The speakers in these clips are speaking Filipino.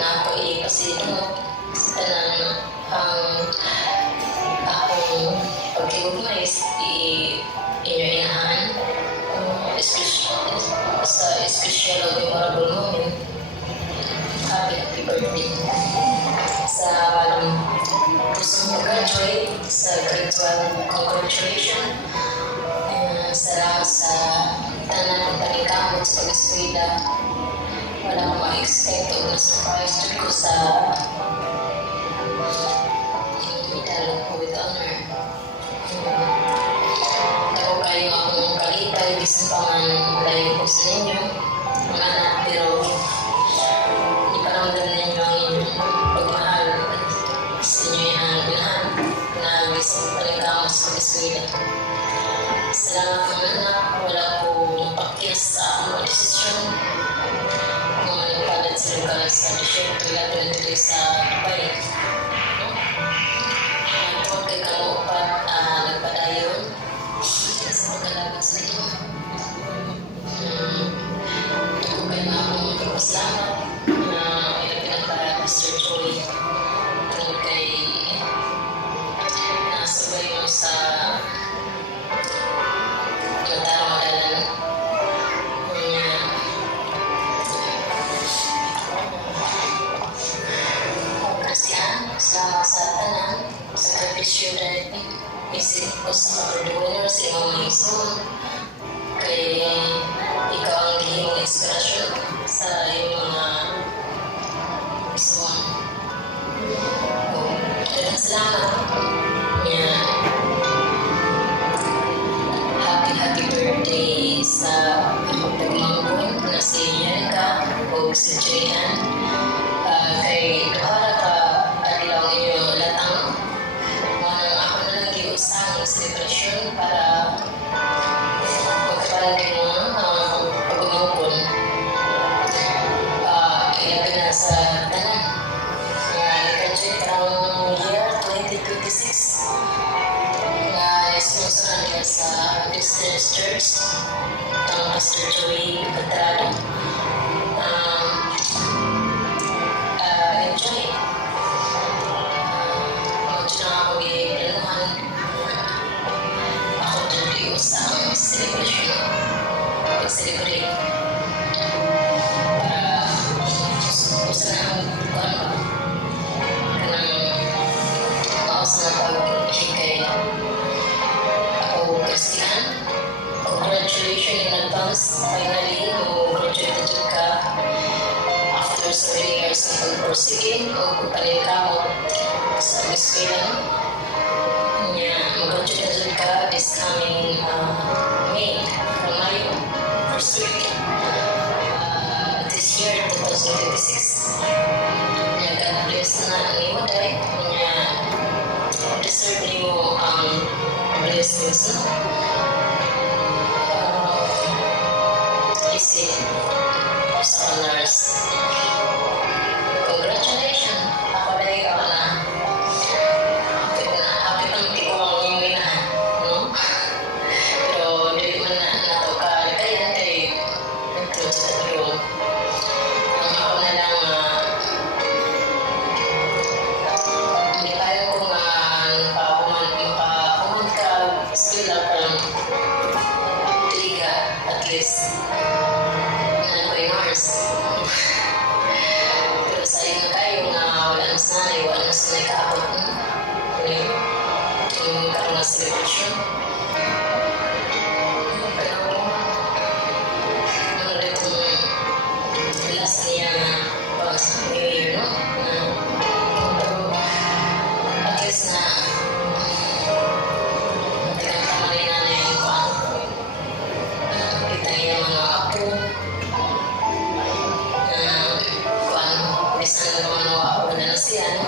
na ako ipasidot sa tanan ang akong pagkigugmay inahan sa special o memorable moment. Happy birthday sa gustong mag-graduate sa grade 12. Congratulations. Salamat sa tanan ng panikamot sa pag-eskwela. Wala akong ma-expect o na-surprise dito ko sa medal with honor. Ako kayo akong kalitay, bisan pa man layo ko sa ninyo, mga anak, pero iparamdam ninyo ang inyong pagmahal sa inyo yung inahan na bisan panikamot sa pag-eskwela. Salamat mga anak, wala akong pakyas sa akong desisyon. Mga nagpalat sa lugar sa desisyon, tulad tuloy sa bayan. Nagpapag kay kalupat, nagpadayon sa pagkalabot sa inyo. Ako kayo na akong pagpasalamat na ilapinag para Mr. Joy. Tungkol kay nasabay mo sa salamat sa tanan, sa kabisyo dahil isip ko sa kapag-winner sa imong mga ison. Kaya ikaw ang gihimong inspirasyon sa iyong mga ison. Dagang salamat. Happy birthday sa akong pagmangkon na si Yerka o si Jayan. Kay Duhara ka celebration para magkapalan mo ang pag-umupon. Ilabi na sa tanan. Nag-graduate ang year 2026 na sponsor nila sa Distance Church ng Pastor Joey Patrado. Enjoy. Celebration. Pag-celebrate. Usa na ang kanang maos na pag-hikay ako Christian. Congratulations in advance. Finally, graduate ka after so many years na pag-prosigin o pagpalikamot sa eskwela. Mag-graduate ka this coming May, Mayo, first week. This year, 2026. God bless na ang imo dahil deserve niyo ang blessings. Isip sa honors. Congratulations! Ako dahil ako na. Happy pang tiko ang iyong inahan. Pero hindi man nato ka kaya kay ito sa tatlo. Ang ako na lang hindi tayo kung napakuman ka eskwela from 3 ka at least na yung hours. Pero sa iyo na kayo na wala na sanay, wala na sanay kaabot yung karoon na celebration. Niya na pag sa New Year, no? Pero at least na nagkakamali na yung kita niya mga apo na bisan na naman wala na siya, no?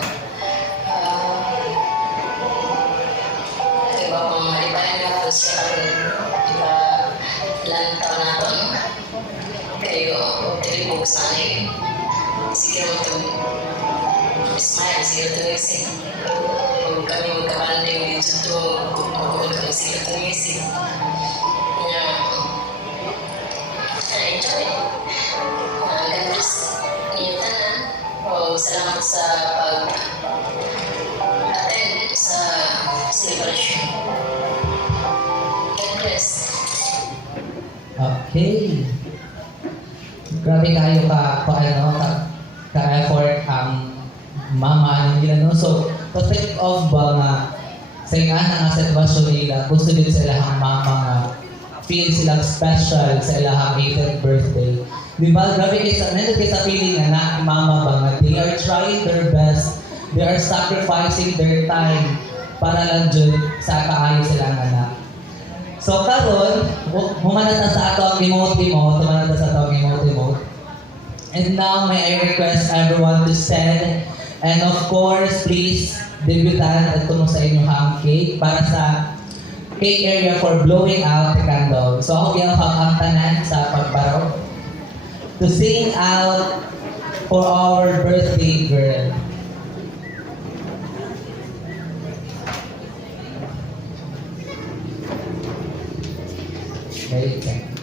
Diba kung malibayan na po siya diba lantaw na ito, no? Kayo, tilibog sana eh. Sige mo ito. Smile, sige ito ngisi. Huwag kami magkabanding dito ito. Huwag kami sige ito ngisi. Enjoy. God bless niyo tanan. Salamat sa pag-attend sa celebration. God bless. Okay. Grabe kayo ka-effort ang mama nila, no? So, to think of ba nga sa nga nga sitwasyon nila, gusto din sila ang mama nga feel silang special sa ilang 18th birthday. Di ba? Grabe kayo nandun kayo sa feeling nga na mama ba nga they are trying their best, they are sacrificing their time para lang dyan sa kaayo silang anak. So karon, humanata sa ato ang emote-emote, humanata sa ato ang emote-emote. And now, may I request everyone to stand. And of course, please, debutant at tumo sa inyong hang cake para sa cake area for blowing out the candle. So ako ginapang ang tanan sa pagbaro to sing out for our birthday girl. Okay.